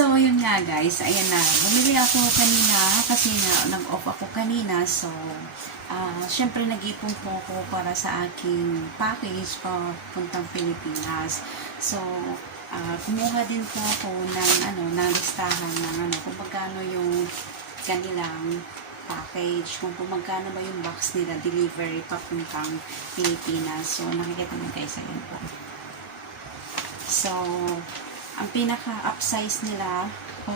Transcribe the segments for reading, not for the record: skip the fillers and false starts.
So, yun nga guys, ayan na. Bumili ako kanina kasi nag-off ako kanina. So, syempre nag-ipon po ako para sa aking package papuntang Pilipinas. So, kumuha din po ako ng listahan ng kung magkano yung kanilang package, kung magkano ba yung box nila delivery papuntang Pilipinas. So, nakikita nyo guys, ayan po. So, ang pinaka-upsize nila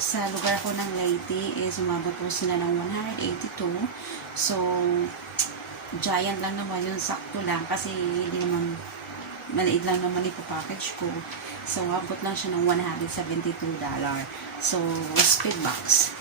sa lugar ko ng Leyte is umabot po sila ng 182. So, giant lang naman yun, sakto lang kasi hindi naman maliit lang naman ipo-package ko. So, umabot lang siya ng $172. So, speed box.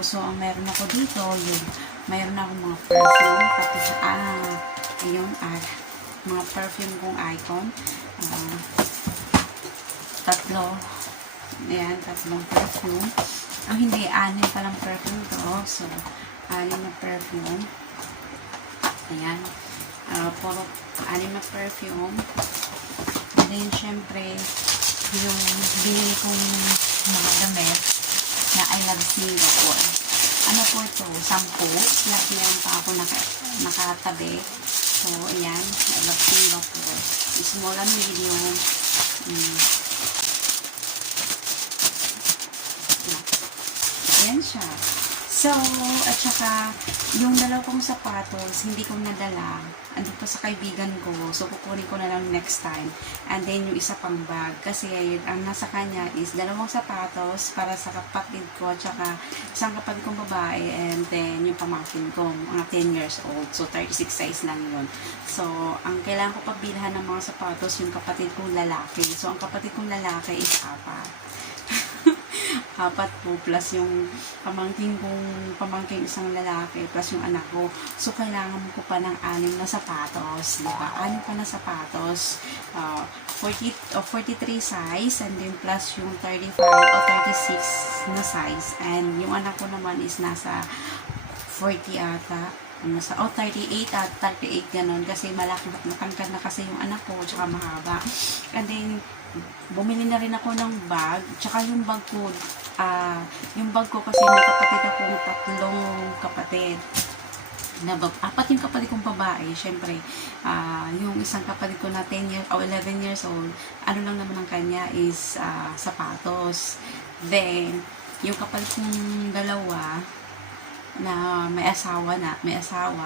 So, ang meron ako dito, mayroon ako mga perfume, tapos, mga perfume kong icon, tatlong perfume. Ang hindi, 6 palang perfume to, so, 6 na perfume, ayan, puro 6 na perfume, and then, syempre, yung binili kong mga damit, na I Love Singapore. Ano po ito? 10. Plus meron pa ako nakatabi. So, ayan. I Love Singapore. Small and medium. Ayan siya. So, at saka, yung dalaw kong sapatos, hindi ko nadala. Andun pa sa kaibigan ko. So, kukunin ko na lang next time. And then, yung isa pang bag. Kasi, ang nasa kanya is 2 sapatos para sa kapatid ko. At saka, isang kapatid kong babae. And then, yung pamangkin ko, mga 10 years old. So, 36 size lang yun. So, ang kailangan ko pabilhan ng mga sapatos, yung kapatid kong lalaki. So, ang kapatid kong lalaki is 4. 4 po, plus yung pamangking isang lalaki, plus yung anak ko. So, kailangan ko pa ng 6 na sapatos. Diba? 6 pa na sapatos. 43 size, and then plus yung 35 o 36 na size. And yung anak ko naman is nasa 40 ata. 38 at 38 ganon. Kasi malaki, matangkad na kasi yung anak ko, tsaka mahaba. And then, bumili na rin ako ng bag, tsaka yung bag ko kasi may kapatid akong 3 kapatid. 4 yung kapatid kong babae, syempre, yung isang kapatid ko na 10 years o 11 years old, ano lang naman ang kanya is sapatos. Then, yung kapatid kong dalawa, na may asawa,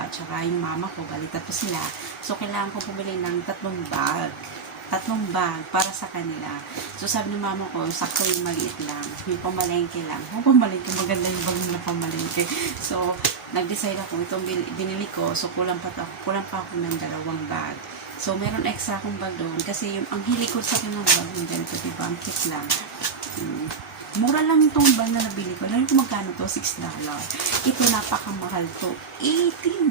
tsaka yung mama ko, baliktad po sila. So, kailangan ko bumili ng 3 bag para sa kanila. So, sabi ni mama ko, sakto yung maliit lang. Yung pamalengke lang. Pamalengke, maganda yung bag na pamalengke. So, nag-decide ako, itong binili ko, so kulang pa ako ng 2 bag. So, meron extra akong bag doon. Kasi yung, ang hili ko sa akin ng bag, yung ganito, diba? Ang cute lang. Mura lang itong bag na nabili ko. Alam ko magkano to? $6. Ito, napakamahal to. $18.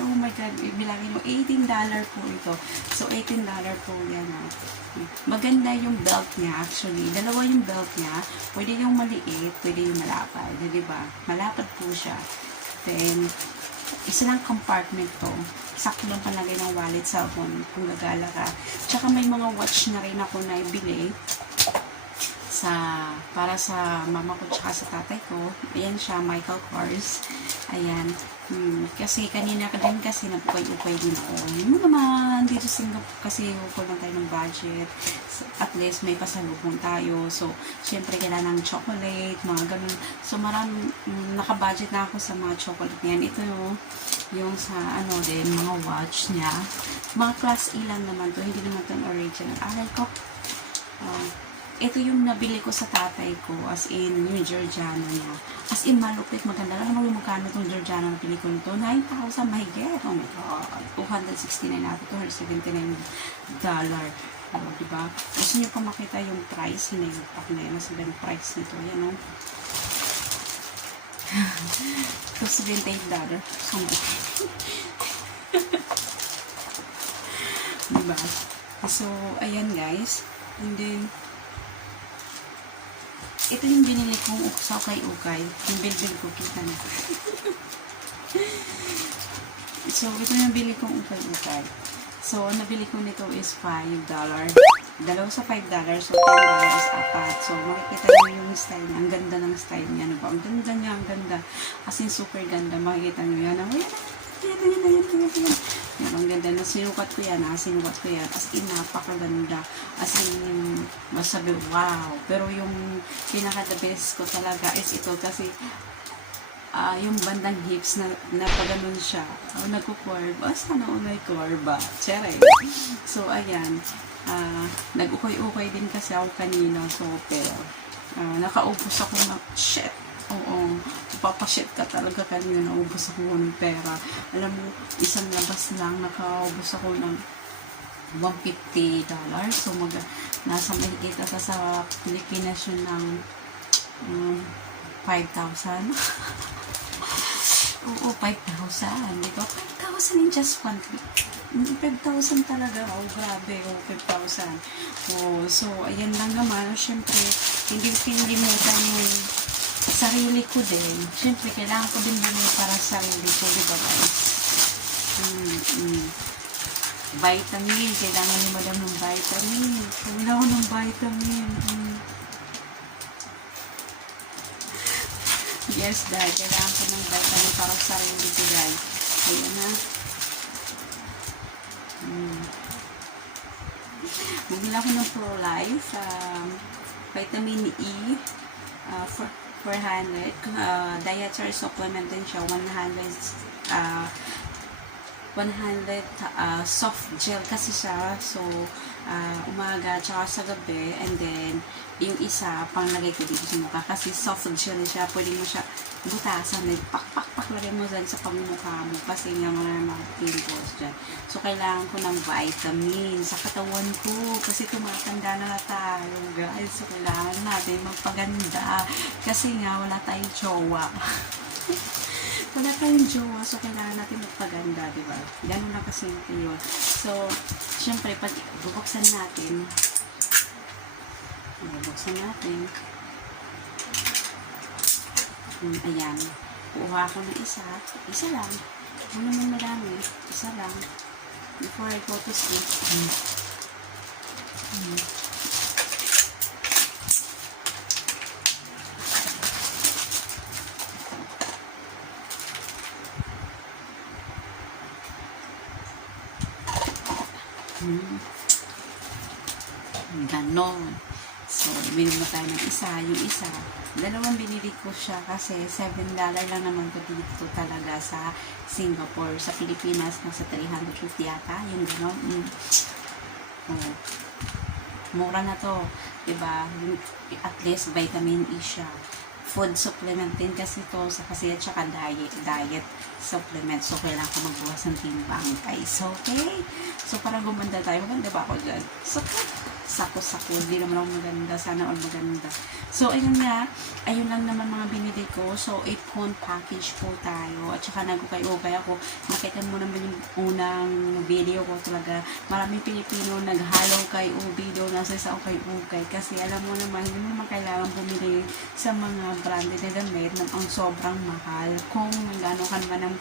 Oh my God. Bilangin mo, $18 po ito. So, $18 po yan. Maganda yung belt niya, actually. 2 yung belt niya. Pwede yung maliit, pwede yung malapad. Diba? Malapad po siya. Then, isa lang compartment to. Sakto lang palagay ng wallet, cellphone, kung gagala ka. Tsaka may mga watch na rin ako na ibili para sa mama ko tsaka sa tatay ko. Ayan siya, Michael Kors. Ayan. Kasi kanina din kasi nagukay-ukay din ako. Yun naman, dito sa Singapore kasi ko lang tayo ng budget. So, at least may pasalubong tayo. So, syempre kailangan ng chocolate, mga ganun. So, naka-budget na ako sa mga chocolate niyan. Ito yung sa mga watch niya. Mga class E lang naman to. Hindi naman to original. Aray ko. Ito yung nabili ko sa tatay ko, as in, yung Giorgiano niya. As in, malupit, maganda. Alam mo yung magkano itong Giorgiano na bili ko nito? 9,000, mahigit. Oh my God. 269 natin, $279. Diba? Gusto nyo pa makita yung price, hinayupak na yun. Nasa yung price nito. Yan, Tapos $28. Diba? So, ayan guys. And then, ito yung binili kong sa ukay-ukay. Yung bilbil ko, kita na. So, ito yung binili kong ukay-ukay. So, nabili ko nito is $5. Dalawa sa $5, so $10 is apat. So, makikita nyo yung style niya. Ang ganda ng style niya. Ano ba? Ang ganda niya, ang ganda. As in, super ganda. Makikita nyo yan. Yan. Ang ganda na sinukat ko yan. Sinukat ko yan. As in, napakaganda. As in, masabi, wow. Pero yung pinaka-the best ko talaga is ito kasi yung bandang hips na paganon siya. Nagkukurve. Sana unay kurba. Tsere. So, ayan. Nag-ukay-ukay din kasi ako kanina. So, pero, nakaubos ako ng shit. Oo. Papashit ka talaga kanina. Naubos ako ng pera. Alam mo, isang labas lang, nakaubos ako ng $150. So, nasa mahigit ata sa Pilipinas yun ng 5,000. Oo, 5,000. Diba? 5,000 in just 1 week. 5,000 talaga. Oh, grabe. Oh, 5,000. Oh, so, ayan lang naman. Siyempre, hindi pinilimutan yung sarili ko din. Siyempre, kailangan ko din bumili para sa sarili ko. Diba, guys? Vitamin. Kailangan ni madam ng vitamin. Kailangan ko ng vitamin. Yes, dahil kailangan ko ng vitamin para sa sarili ko, guys. Ayan na. Bumili ako ng Pro-Life. Vitamin E. 400. Dietary supplement din siya. 100 soft gel kasi siya. So, umaga tsaka sa gabi. And then, yung isa, panglagay ko dito sa mukha. Kasi soft gel siya. Pwede mo siya butasan. Pak, lagay mo dyan sa pamumukha mo. Kasi nga mga pimples dyan. So, kailangan ko ng vitamin sa katawan ko. Kasi tumatanda na tayo, guys. So, kailangan natin magpaganda. Kasi nga, wala tayong jowa. Wala tayong jowa, so kailangan natin magpaganda, diba? Ganun lang kasi yun. So, syempre, pag bubuksan natin, ayan, kuha ko ng isa lang, ano naman madami, isa lang, before I go to sleep. Ganon. So, binili mo tayo ng isa. Yung isa, dalawang binili ko siya kasi $7 lang naman ko dito talaga sa Singapore. Sa Pilipinas, nasa 350 yata. Yung ganon. Oh. Mura na to. Diba? At least vitamin E siya. Food supplement din kasi to kasi at saka diet supplement. So, kailangan ko magbuwas ng timbang, guys. Okay? So, para gumanda tayo. Maganda ba ako dyan? So, sako-sako. Hindi naman ako maganda. Sana all maganda. So, ayun nga. Ayun lang naman mga binili ko. So, 8-pound package po tayo. At saka nagukay-ukay ako. Nakita mo naman yung unang video ko talaga. Maraming Pilipino naghalo kay ubi daw nasa sa ukay-ukay. Kasi alam mo naman, hindi mo naman kailangan bumili sa mga branded na damit na ang sobrang mahal. Kung nagano ka naman ng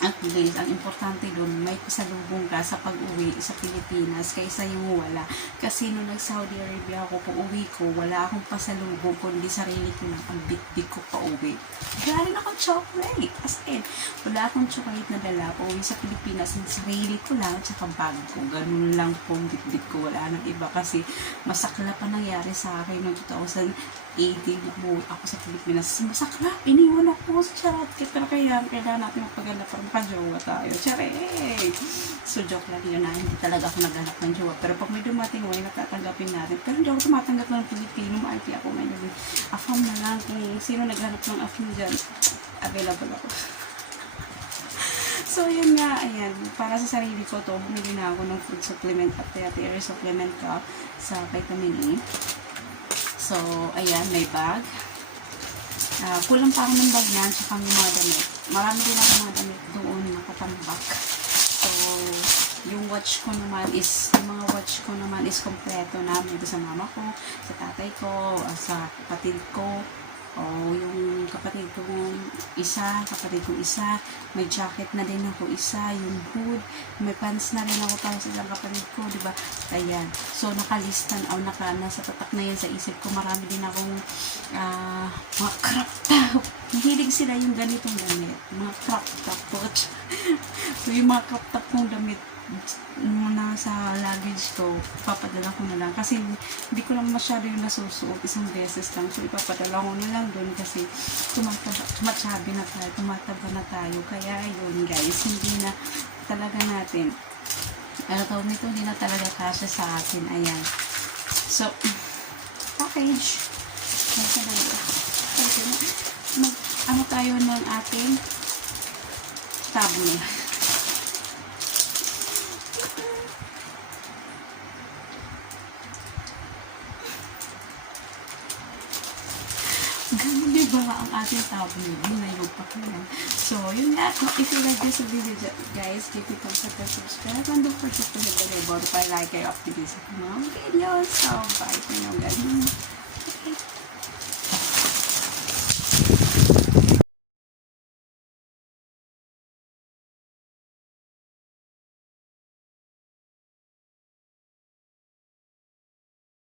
at least, ang importante doon, may pasalubong ka sa pag-uwi sa Pilipinas kaysa yung wala. Kasi nung nag-Saudi Arabia ako, kung uwi ko, wala akong pasalubong, kundi sarili ko lang ang bit-bit ko pa uwi. Wala rin akong chocolate. As in, wala akong chocolate na dala pa uwi sa Pilipinas. Ang sarili ko lang, at saka bag ko. Ganun lang pong bit-bit ko. Wala nang iba kasi masakla pa nangyari sa akin noong 2018 ako sa Pilipinas. Masakla, iniwan ako sa charot. Pero kailangan natin magpaganda para makajowa tayo. Charay! So, joke lang yun na hindi talaga ako naghanap ng jowa. Pero pag may dumating, huwag natatanggapin natin. Pero hindi ako tumatanggap ng Pilipino. Maarti ako ngayon. Afam na lang. Kung sino naghanap ng afam dyan, available ako. So, yun nga. Ayan. Para sa sarili ko to, bumili na ako ng food supplement at dietary supplement ka sa vitamin E. So, ayan. May bag. kulang pa ako ng bag niyan, tsaka yung mga damit. Marami din ako mga damit doon nakatambak. So, yung mga watch ko naman is kompleto na. May sa mama ko, sa tatay ko, sa kapatid ko, o yung kapatid kong isa, may jacket na din ako isa, yung hood, may pants na rin ako para sa isang kapatid ko, diba? Ayan. So, nakalistan, nasa tatak na yan sa isip ko. Marami din akong mga crop top. Mahilig sila yung ganitong damit. Mga crop top po. So, yung mga crop top kong damit, nasa luggage ko, papadala ko na lang kasi hindi ko lang masyado yung nasusuot, isang beses lang, so ipapadala ko na lang doon kasi tumataba na tayo, kaya yun guys, hindi na talaga natin hindi na talaga kasya sa atin. Ayan, so package tayo ng ating tablet. Ganun diba ang ating tablet? Minayo pa ko yan. So, yun na. If you like this video, guys, give it a thumbs up and subscribe. And don't forget to hit the bell button para like kayo up to this mga videos. So, bye for now, guys.